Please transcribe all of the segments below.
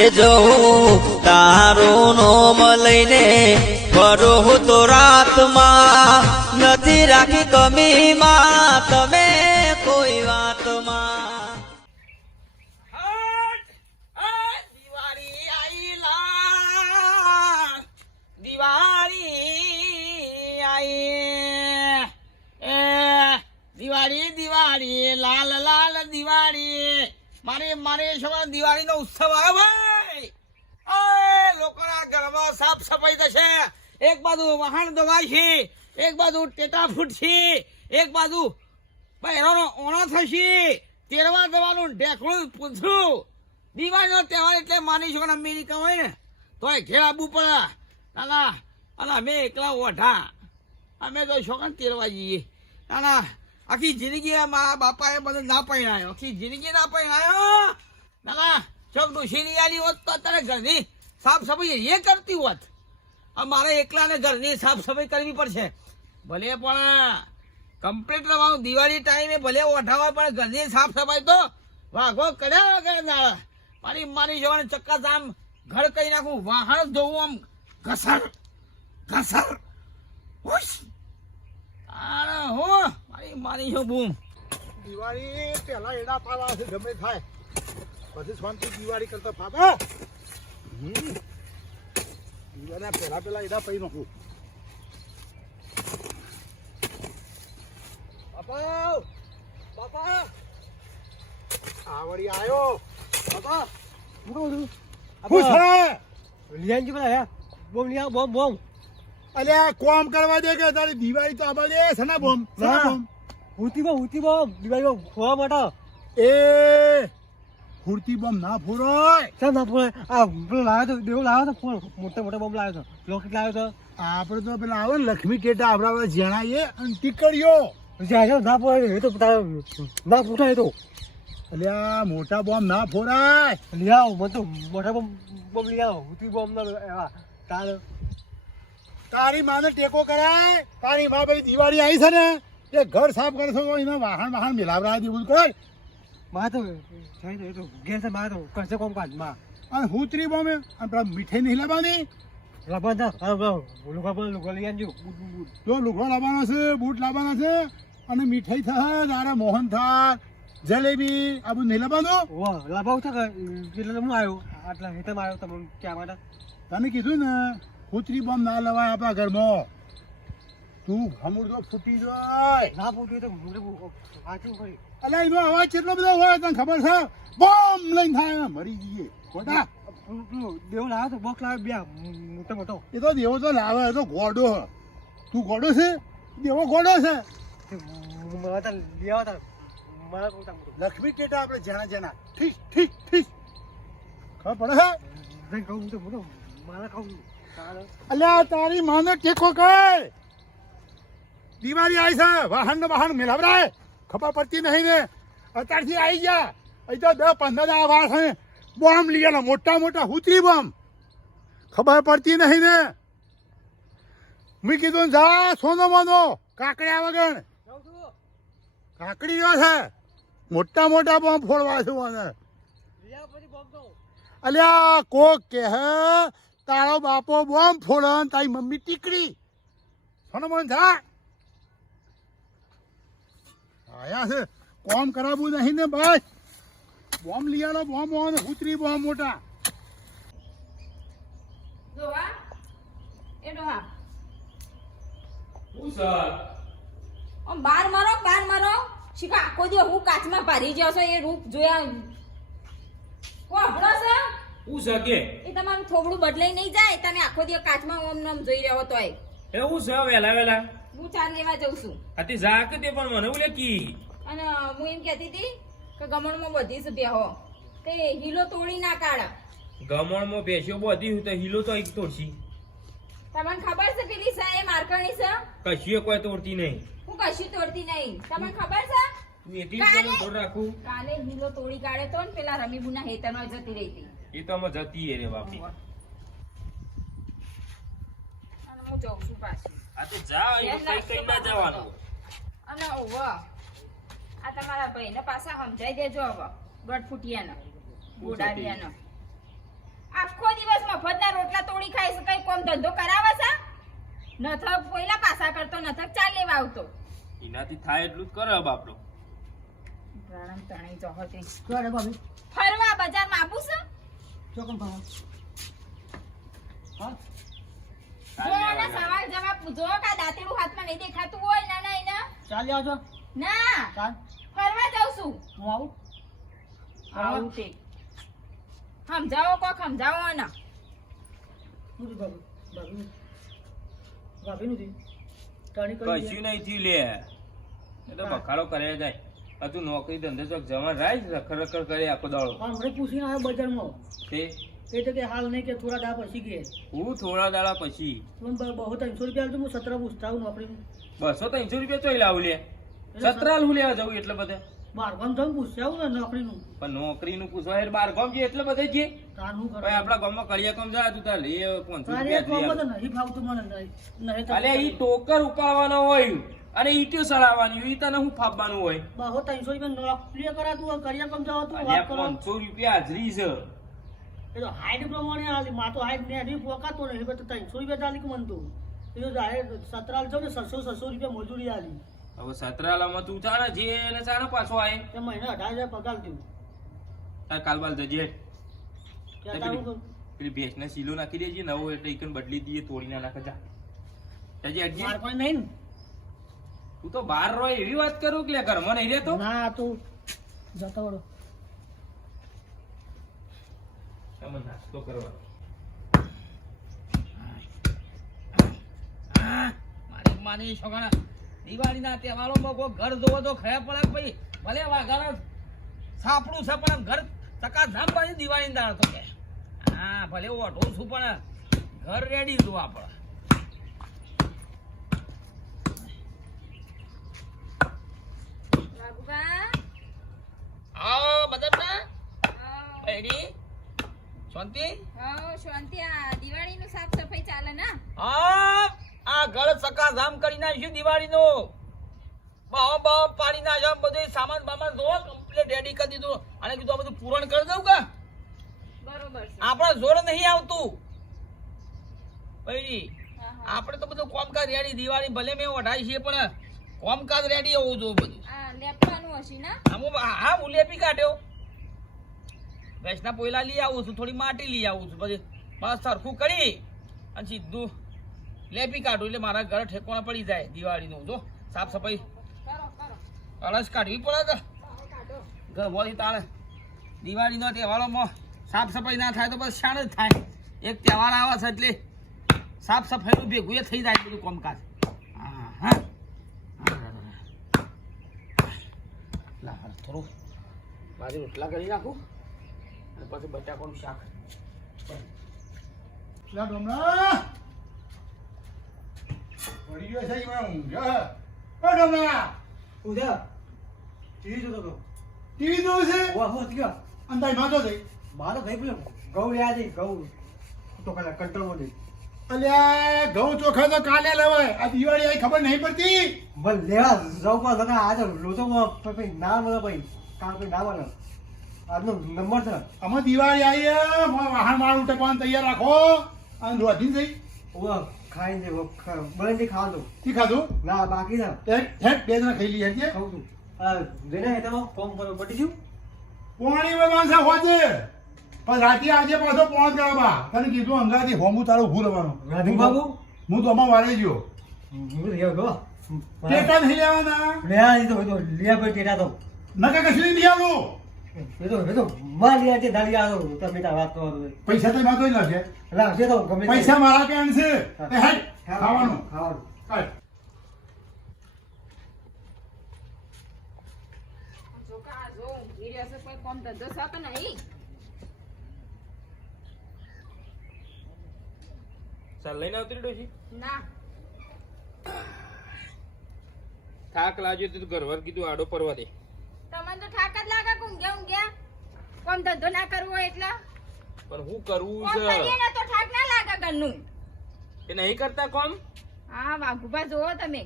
એ જવું તારું નોમ લઈને ફરો તો રાતમાં નથી રાખી કમીમાં તમે કોઈ વાતમાં. દિવાળી આઈ લા દિવાળી આઈ દિવાળી દિવાળી લાલ લાલ દિવાળી મારે શું દિવાળી નો ઉત્સવ આવે લોકોના ઘરમાં સાફ સફાઈ થશે. એક બાજુ વાહન ધોવાશે, એક બાજુ ટેટા ફૂટશે, એક બાજુ બહેરાનો ઓણા થશે, તેરવા દવાનું ઢેકણું પૂછું. દિવાળીનો તહેવાર એટલે માની શકો અમેરિકા હોય ને તોય ઘેર આવવું પડે. નાના અને અમે એકલા ઓઢા અમે તો છોકરા તેરવા જઈએ. નાના આખી જિંદગી મારા બાપાએ બધું ના પહેણાયો, આખી જિંદગી ના પહેણાયો. નાના ચોક ડોશીની આલી હોત તો અત્યારે ઘરની સાફ સફાઈ એ કરતી હોત. મારે એકલાને ઘરની સાફ સફાઈ કરવી પડશે. ભલે પણ કમ્પ્લીટ રહેવાનું દિવાળી ટાઈમે ભલે ઓઢાવા પણ ઘરની સાફ સફાઈ તો વાઘો કર્યા વગર ના. મારી જવાને ચક્કા આમ ઘર કહી નાખું, વાહન ધોવું આમ ઘસર ઘસર મારી જો બૂમ. દિવાળી પેલા એડા પાવા છે ગમે થાય પછી શાંતિ દિવાળી કરતા ફાવે. દિવાળી પેલા એડા પડી નાખું. બાપા બાપા આવડી આવ્યો. બાપા બોમ અલ્યા કોમ કરવા દે કે તારી દિવાળી તો આબા દે સના બોમ સના બોમ હુતી બોમ દિવાળી ફોવા માટે એ હુતી બોમ ના ફોરોય સા ના ફોરોય. આ પેલો લાવ્યો તો દેવો લાવ્યો તો મોટા મોટા બોમ લાવ્યો તો લોકેટ લાવ્યો તો આપણે તો પેલા આવે ને લક્ષ્મી ટેટા આપડા જેણાઈએ અને ટીકડીઓ જ્યાં ના ફોરાય એ તો ના ફૂટાય તો. અલ્યા મોટા બોમ ના ફોરાય. લઈ આવો મને તો મોટા બોમ લઈ આવો. હુતી બોમ ના તારી માને ટેકો કરાય. તારી માં ભાઈ દિવાળી આવી છે ને એ ઘર સાફ કરે છે એના વાહન મેલાવરા દેવું કર. માં તો ઘેર છે માં તો કરશે કોમ કાજ માં. અને હુતરી બોમે અને પેલા મીઠાઈ નહીં લાવવાની. લુગો લઈ આવજો. જો લુગો લાવવાનો છે, બૂટ લાવવાના છે અને મીઠાઈ થશે તારે મોહન થાળ જલેબી આ બધું નહીં લાવવાનું. લાભાવ છે એટલે હું આવ્યો આટલા હેઠળ આવ્યો તમે ક્યાં માટે તને કીધું ને કૂતરી બોમ્બ ના લવાય આપણા ઘરમાં. તું હમુરદો ફૂટી જાય. ના ફૂટી તો સાચું કરી. અલ્યા એનો અવાજ કેટલો બધો હોય તને ખબર છે? બોમ્બ લઈને થાય મરી જઈએ ખોટા. દેવો લાવે તો બોક્સ લાવે બે મોટો મોટો. એ તો દેવો તો લાવે એ તો ગોડો. તું ગોડો છે? દેવો ગોડો છે. લક્ષ્મી ટેટા આપણે જેણા જેણા ઠીક ઠીક ઠીક ખબર પડે છે? કહું તો મોટો મારા કહું. અલ્યા તારી માને ટેકો કર. દિવાળી આવી છે વાહન મેલાવરાય ખબર પડતી નહીં ને. અત્યારથી આવી ગયા અહીં તો 10-15 વાર છે બોમ્બ લઈ ગયેલા મોટા મોટા હુતરી બોમ્બ ખબર પડતી નહીં ને. મેં કીધું જા સોનો મોનો કાકડ્યા વગર કાકડી રહ્યો છે મોટા મોટા બોમ્બ ફોડવા છે મને. અલ્યા કોક કે હે તારો બાપો બોમ્બ ફોડે તારી મમ્મી ટીકડી સોનો મન થા આયા છે કોમ કરાવવું નહીં ને બસ. બોમ્બ લઈ આલો બોમ્બ ઉતરી બોમ્બ મોટા. દોહા એ દોહા હું સર ઓમ બાર મારો શિકા આખો દી હું કાચમાં પારી ગયો છો એ રૂપ જોયા કોબળો છે. હું સકે એ તમારું થોબડું બદલાઈ નહીં જાય તમે આખો દી કાચમાં ઓમ નમ જોઈ રહ્યો તોય. એવું છે વેલા હું ચાર લેવા જઉં છું. અતિ જાક તે પણ મને બોલે કી અને હું એમ કહેતી હતી કે ગમણમાં બધી છે બેહો તે હીલો તોડી ના કાઢ. ગમણમાં બેસ્યો બધી હું તો હિલો તો એક તોડશી. તમને ખબર છે પેલી છે એ મારકણી છે કશીએ કોઈ તોડતી નહીં. હું કશું તોડતી નહીં. તમને ખબર છે તું એકલી જ તોડ રાખું. કાલે હીલો તોડી કાઢે તો ને પેલા રમીબુના હેતરમાં જતી રહી હતી. એ તો અમે જતી રે બાપી. અને હું જાઉં છું પાછી. આ તો જા કઈ ના જવાનું. અને ઓવા આ તમારા ભાઈને પાછા સમજાઈ દેજો હવે દોઢ ફૂટિયાનો ગોડાડિયાનો મફતના રોટલા તોડી ખાય છે, કઈ કોમ ધંધો કરાવે છે? નથક કોઈલા પાસા કરતો, નથક ચાલ લેવા આવતો. એનાથી થાય એટલું જ કરે બાપડો. રાણમ તણાઈ જહો તે. શું રે ભાભી ફરવા બજારમાં આવું છે? શું કામ ભાવ હા જો આના સવાલ જવાબ પૂછો, કા દાંતેડું હાથમાં નહીં દેખાતું હોય? ના ના એના ચાલી આવજો ના ચાલ ફરવા જાઉં છું. હું આવું આવું તે સમજાવો, કોક સમજાવો ને. હું ભાભી ભાભી ભાભી નું ટાણી કશું નહીં થયું લે. એ તો બખાડો કરે જાય. આ તું નોકરી ધંધો ચોક જવા રાય રખડ રખડ કરે આખો દાડો. હમણાં પૂછીને આવ્યો બજારમાં તે એ તો કે હાલ નહીં કે થોડા દા પછી કે હું થોડા દાડા પછી મને બહુ 300 રૂપિયા આલજો, હું 17 પૂછતા આવું નોકરીનું. 200-300 રૂપિયા ચોઈ લાવું લે. સતરાલ હું લેવા જવું એટલે બધે. બાર ગામ જઈને પૂછતા આવું ને નોકરીનું. પણ નોકરીનું પૂછવા હેર 12 ગામ જે એટલે બધે જે તાર હું ભાઈ કરું આપણા ગામમાં કડિયા કામ જાય તું તાર લે 500 તારે એક રૂપિયા કામ જ લે. તો નહીં ફાવતું મને નહીં તો અલે ઈ ટોકર ઉપાડવાનો હોય અને ઈટીઓ સડાવવાની હોય, ઈ તને હું ફાપવાનું હોય. બહુ 300 રૂપિયા નોકરી કરાતું હોય, કરિયા કામ જવા તું અલ્યા વાત કરો 500 રૂપિયા હાજરી છે. એ તો હાઈટ પ્રમાણે આલી માં તો હાઈટ ને હજી પોકાતો નહીં, એટલે તો 300 રૂપિયા ચાલી કે મન તો એ તો ડાયરેક્ટ 17 જો ને 600 રૂપિયા મજૂરી આલી હવે સતરાલામાં તું ચાલે જે એને ચાલે પાછો આય તે મહિને 18,000 પગાર દઉં તાર કાલબાલ જજે. ત્યાં તારું કરું. પેલી ભેંસને સીલો નાખી દેજે નવો એટલે ઈકન બદલી દઈએ તોડી ના નાખે જા. જજે અડજી. માર કોઈ નહીં તું તો બહાર રહો એવી વાત કરું કે લે ઘરમાં નહીં રહેતો. ને ના તો જતો વળો તમે નાસ્તો કરવાનો. મારી માની છોકરા દિવાળીના તહેવારોમાં કોઈ ઘર જોવો તો ખયા પડે કે ભાઈ ભલે વાઘાના સાપડું છે પણ ઘર ચકાધામ બની દિવાળી દાળ તો કે હા ભલે ઓઢો છું પણ ઘર રેડી છું આપણે. બાબુબા આવો બદલના આવો. બેડી શાંતિ. આવો, શાંતિ. આ દિવાળીનું સાફ સફાઈ ચાલે ને? હા આ ઘર ચકાધામ કરી નાખ્યું દિવાળીનું. બાવ પાડી નાખ્યો આમ બધું સામાન બામાન ધો કમ્પ્લીટ રેડી કરી દીધું અને કીધું આ બધું પૂરણ કરી દઉં કે બરોબર છે. આપણા જોર નહીં આવતું ભાઈ. હા, હા. આપણે તો બધું કોમકાજ રેડી દિવાળી ભલે મેં વઢાઈ છીએ પણ કોમકાજ રેડી હોવું જોઈએ બધું. આ લેપવાનું હશે ને? હા હું લેપી કાઢ્યો. ભેંસના પોયલા લઈ આવું છું, થોડી માટી લઈ આવું છું, પછી બસ સરખું કરી અને સીધું લેપી કાઢું એટલે મારા ઘર ઠેકોણા પડી જાય દિવાળીનું. જો સાફ સફાઈ કરો કરો. કળશ કાઢવી પડે કે કાઢો. ઘર વળી તારે દિવાળીનો તહેવારોમાં સાફ સફાઈ ના થાય તો બસ શાણ જ થાય. એક તહેવાર આવે છે એટલે સાફ સફાઈનું ભેગું એ થઈ જાય બધું કામકાજ. હા હા થોડું બાજુ રોટલા કરી નાખું અને પછી બટાકાનું શાક. લા ડોમરા પડી ગયો છે ઈમાં ઊંઘ્યો હે. ઓ ડોમરા ઉધા ટીવી જોતો તો. ટીવી જોઉં છે વાહ હો તીકા અંદાજ માતો છે મારો ભાઈ પેલો ઘઉં લે આજે ઘઉં તો કાલે કંટ્રોલ દે. અલ્યા ઘઉં ચોખા તો કાલે લેવાય, આ દિવાળી આવી ખબર નહીં પડતી. બસ લેવા જાઉં પણ લગા આજે લોચો ભાઈ ના મળે ભાઈ કામ ભાઈ ના મળે આજનો નંબર છે. આમાં દિવાળી આવી વાહન માળ ઉટકવાનું તૈયાર રાખો અને રોધીને થઈ ઓવા ખાઈ દે બને તે ખાવા દો તી ખાધું ના બાકી ના ઠેક બે જણા ખાઈ લઈએ છે. ખાઉં છું જેને હેતામાં ફોર્મ બટી ગયું પોણી માણસે હોજે પણ રાતે આજે પાછો પોણ કરવા તને કીધું અંગાથી હોમું તારું ઉભું રહેવાનું. રાધુ બાબુ હું તો આમાં વાળે ગયો હું લેવા ગયો ટેટા નહીં લેવાના લેવા તો લિયા ભાઈ ટેટા તો નકા કશું નહીં લઈ આવું. એ તો માં લિયા છે દાડી આવો તમે તાર વાત કરો પૈસા તો માતો જ લાગે. લાગશે તો ગમે તે. પૈસા મારા કેન છે તે હેડ ખાવાનું ખાવાનું કાઢ. જો કા જો ઊંઘી રહ્યો છે, કોઈ કોમ ધંધો છે કે નહીં? ચાલ લઈને આવતી રે ડોશી. ના થાક લાગ્યો તો ઘરવાર કીધું આડો પરવા દે. તમને તો થાક જ લાગે કે ઊંઘ્યા ઊંઘ્યા કોમ ધંધો ના કરવો હોય એટલે? પણ હું કરવું કોમ કરીએ છે ને તો થાક ના લાગે ઘરનું. એ નહીં કરતા કોમ. હા વાઘુભા જોવો તમે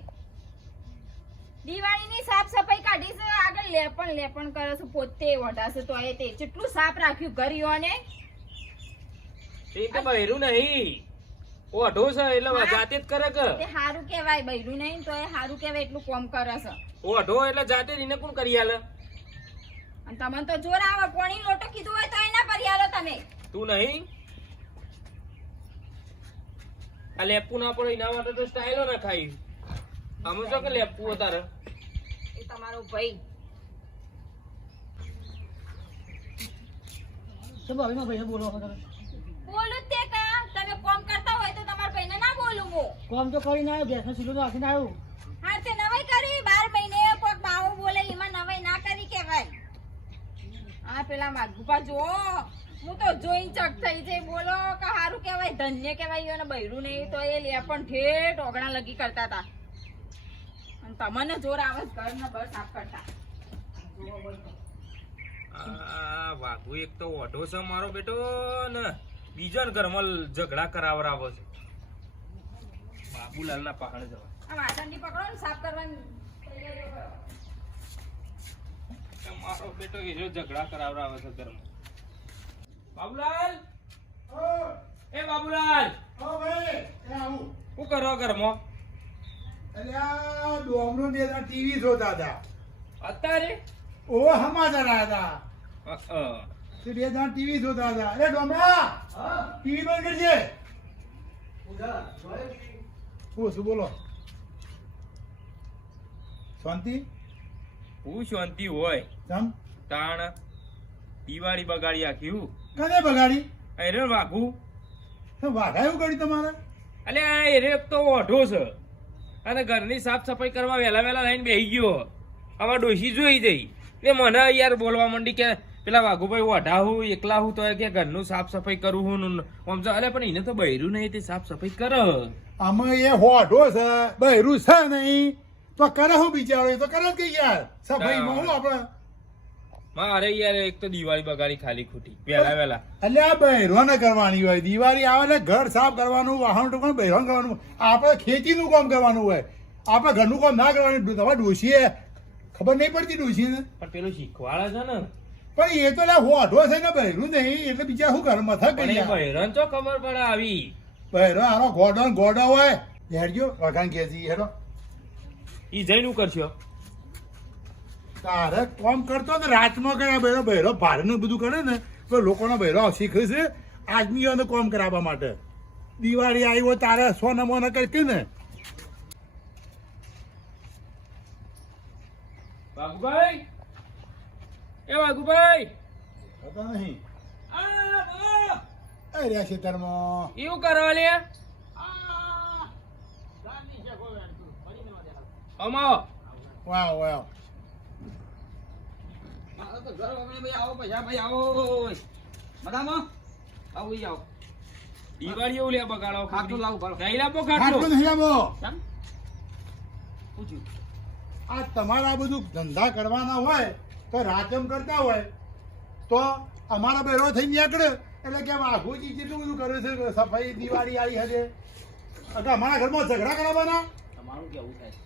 દિવાળીની સાફ સફાઈ કાઢી છે, આગળ લેપણ કરે છે, પોતે વઢાશે તો એ તે કેટલું સાફ રાખ્યું ઘર યો ને. એ તો બહેરું નહીં ઓઢો છે એટલે જાતે જ કરે કે તે હારું કહેવાય બૈરું નહીં તો એ હારું કહેવાય એટલું કોમ કરે છે ઓઢો એટલે જાતે જ એને કોણ કરી આલે અને તમને તો જોર આવે પોણી લોટો કીધું હોય તો એના કરી આલો તમે તું નહીં આ લેપુ ના પડે એના માટે તો સ્ટાઇલો ના ખાઈ અમે તો કે લેપુ તારે એ તમારો ભાઈ બોલું તે કા તમે કોમ કરતા હોય તો તમારા ભાઈને ના બોલું હું કોમ તો કરીને આવ્યો ગેસનો ચૂલો તો આખીને આવ્યો હા તે નવાઈ કરી 12 મહિને કોક બાવો બોલે એમાં નવાઈ ના કરી કહેવાય આ પેલા માગુપા જો હું તો જોઈને ચક થઈ જઈ બોલો કે હારું કહેવાય ધન્ય કહેવાય અને બૈરું નહીં તો એ લે પણ ઠેઠ ઓગણા લગી કરતા હતા અને તમને જોર આવે છે ઘરના બસ સાફ કરતા આ વાઘુ એક તો ઓઢો છે મારો બેટો ને બીજા ઘરમાં ઝઘડા કરાવરાવો છે બાબુલાલ ના પહાડ જવા આ વાસણની પકડો ને સાફ કરવાની તૈયારીઓ કરો મારો બેટો એ જો ઝઘડા કરાવરાવે છે ઘરમાં બાબુલાલ એ બાબુલાલ ઓ ભાઈ એ આવું શું કરો ઘરમાં અલ્યા ડોમરો ને ટીવી જોતા હતા અત્યારે ઓ સમાચાર આવ્યા હતા તે બે જણ ટીવી જોતા હતા અરે ડોમરા ટીવી બંધ કરજે શું બોલો શાંતિ હું શાંતિ હોય જમ તાણ દિવાળી બગાડી આખી હું કને બગાડી અરે વાઘુ વાઘાયું કરી તમારે અલે આ એરે તો ઓઢો છે અને ઘરની સાફ સફાઈ કરવા વહેલા લઈને બેસી ગયો આમાં ડોશી જોઈ જઈ ને મને યાર બોલવા માંડી કે પેલા વાઘુભાઈ ઓઢા હું એકલા હું તો કે ઘરનું સાફ સફાઈ કરું હું આમ તો અલે પણ એને તો બહેરું નહીં તે સાફ સફાઈ કરે આમાં એ હોઢો છે બહેરું છે નહીં તો કરે હું બિચારો એ તો કરે જ કે યાર સફાઈમાં હું આપણે મારે યાર એક તો દિવાળી બગાડી ખાલી ખોટી વહેલા એટલે આ બહેરોને કરવાની હોય દિવાળી આવે ને ઘર સાફ કરવાનું વાહન ટોકવાનું બહેરોને કરવાનું આપણે ખેતીનું કામ કરવાનું હોય આપણે ઘરનું કામ ના કરવાનું તમારે ડોશીએ ખબર નહીં પડતી ડોશીને પણ પેલું શીખવાડે છે ને પણ એ તો હોઢો છે ને બહેરું નહીં એટલે બીજા શું ઘર મથક પણ એ કરી બહેરાન તો ખબર પડે આવી બહેરો આરો ગોડો હોય હેરજો વખાણ કેજી હેરો ઈ જઈને હું કરશો તારે કામ કરતો ને રાતમાં કરે બહેરો ભારેનું બધું કરે ને તો લોકોનો બહેરો શીખે છે આદમીઓને કામ કરાવવા માટે દિવાળી આવી હોય તારે સોના મોના કરતી ને બાબુભાઈ એ બાબુભાઈ ખબર નહીં આ બા! અરે ખેતરમાં એવું કરવા લે અમાવો વાહ વાહ મારો તો ઘર વગર ભાઈ આવો પૈસા ભાઈ આવો બધામાં આવું જાઓ દિવાળી એવું લે બગાડો ખાટલું લાવું ભરો નહીં લાવો ખાટલો ખાટલો નહીં આવો કેમ પૂછ્યું આ તમારા બધું ધંધા કરવાના હોય તો રાચમ કરતા હોય તો અમારા બહેરો થઈ નીકળે એટલે કે આઘુજી કેટલું બધું કરે છે સફાઈ દિવાળી આવી હશે એટલે અમારા ઘરમાં ઝઘડા કરાવવાના તમારું કેવું થાય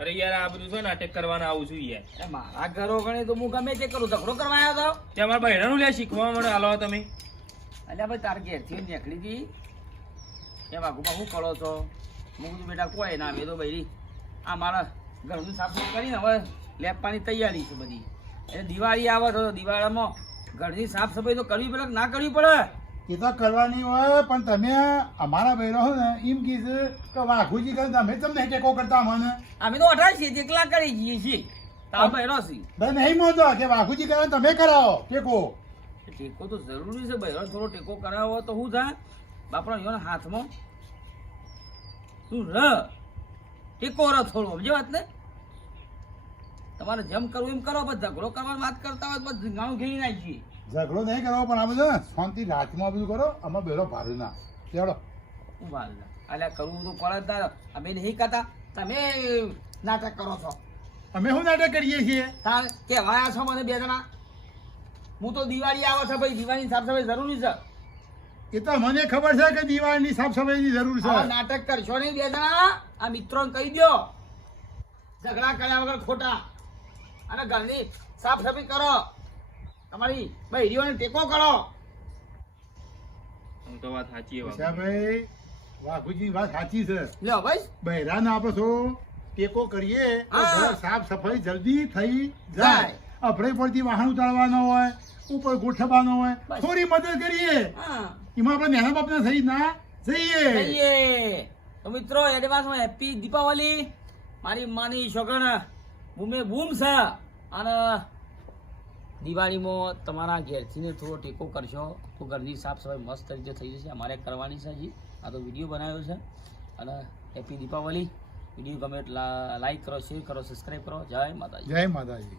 અરે યાર આ બધું છે નાટક કરવાના આવું છું યાર એ મારા ઘરો ગણે તો હું ગમે તે કરું ઝઘડો કરવા આવ્યો હતો તે અમારા બહેરાનું લે શીખવા મળે હાલો તમે અલ્યા ભાઈ તાર ઘેરથી નીકળી ગઈ એ વાઘુમાં શું કરો છો હું કીધું બેટા કોઈ ના આવે તો બૈરી આ મારા ઘરનું સાફ સફાઈ કરીને હવે લેપવાની તૈયારી છે બધી એટલે દિવાળી આવે તો દિવાળીમાં ઘરની સાફ સફાઈ તો કરવી પડે કે ના કરવી પડે એ તો કરવાની હોય પણ તમે અમારા બહેરો હો ને એમ કીધું કે વાઘુજી કરે તમે તમને ટેકો કરતા મને અમે તો 18 છીએ એકલા કરી જઈએ છીએ તાર બહેરો છીએ ભાઈ નહીં મોતો કે વાઘુજી કરે તમે કરાવો ટેકો ટેકો તો જરૂરી છે બહેરો થોડો ટેકો કરાવો તો શું થાય બાપડા યોના હાથમાં શું ર ટેકો ર થોડો સમજે વાત ને તમારે જેમ કરવું એમ કરો બસ ઝઘડો કરવાની વાત કરતા હોય બસ ગાણું ઘેરી નાખીએ ઝઘડો નહીં કરવો પણ આ બધું ને શાંતિ રાતમાં બધું કરો આમાં બહેરો ભારે ના ચલો ઉભા રહો. અલ્યા કરવું તો પડે જ તારે. અમે નહીં કરતા તમે નાટક કરો છો અમે શું નાટક કરીએ છીએ તાર કહેવાયા છો મને બે જણા હું તો દિવાળી આવે છે ભાઈ દિવાળીની સાફ સફાઈ જરૂરી છે એ તો મને ખબર છે કે દિવાળીની સાફ સફાઈની જરૂર છે આવા નાટક કરશો નહીં બે જણા આ મિત્રોને કહી દો ઝઘડા કર્યા વગર ખોટા અને ઘરની સાફ સફાઈ કરો તમારી બહેરીઓને ટેકો કરો હું તો વાત સાચી છે પછી ભાઈ વાઘુજી વાત સાચી છે. લ્યો ભાઈ બહેરાને આપણે શું ટેકો કરીએ તો હા. ઘર સાફ સફાઈ જલ્દી થઈ જાય. અભડે પડતી વાહન ઉતારવાનો હોય, ઉપર ગોઠવવાનો હોય, બસ. થોડી મદદ કરીએ હા એમાં આપણે નાના બાપના સહી ના જઈએ. જઈએ. તો મિત્રો એડવાન્સમાં હેપી દીપાવલી. મારી માની શોગન બૂમે બૂમ છે. અને દિવાળીમાં તમારા ઘેરથીને થોડો ટેકો કરશો તો ઘરની સાફ સફાઈ મસ્ત રીતે થઈ જશે. અમારે કરવાની છે હજી. આ તો વિડીયો બનાવ્યો છે. અને હેપી દીપાવલી. વિડીયો ગમે એટલે લાઈક કરો, શેર કરો, સબસ્ક્રાઈબ કરો. જય માતાજી. જય માતાજી.